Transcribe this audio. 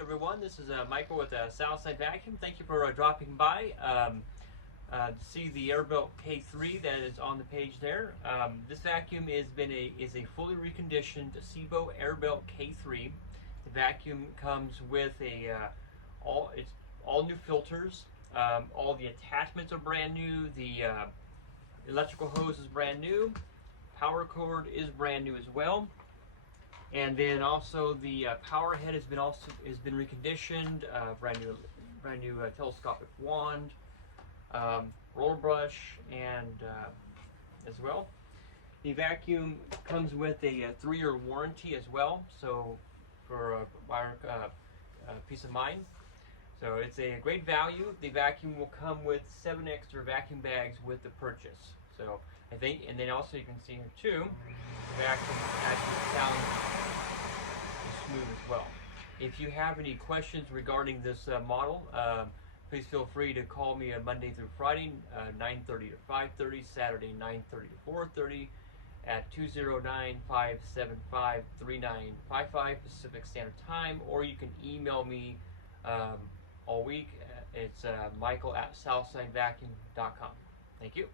everyone. This is Michael with Southside Vacuum. Thank you for dropping by to see the AirBelt K3 that is on the page there. This vacuum is a fully reconditioned SEBO AirBelt K3. The vacuum comes with all new filters. All the attachments are brand new. The electrical hose is brand new. Power cord is brand new as well. And then also the power head has been reconditioned, brand new telescopic wand, roller brush, and as well. The vacuum comes with a 3-year warranty as well, so for peace of mind. So it's a great value. The vacuum will come with 7 extra vacuum bags with the purchase. So I think, and then also you can see here too, the vacuum actually sounds smooth as well. If you have any questions regarding this model, please feel free to call me Monday through Friday, 9:30 to 5:30, Saturday 9:30 to 4:30 at 209-575-3955 Pacific Standard Time, or you can email me all week. It's Michael@southsidevacuum.com. Thank you.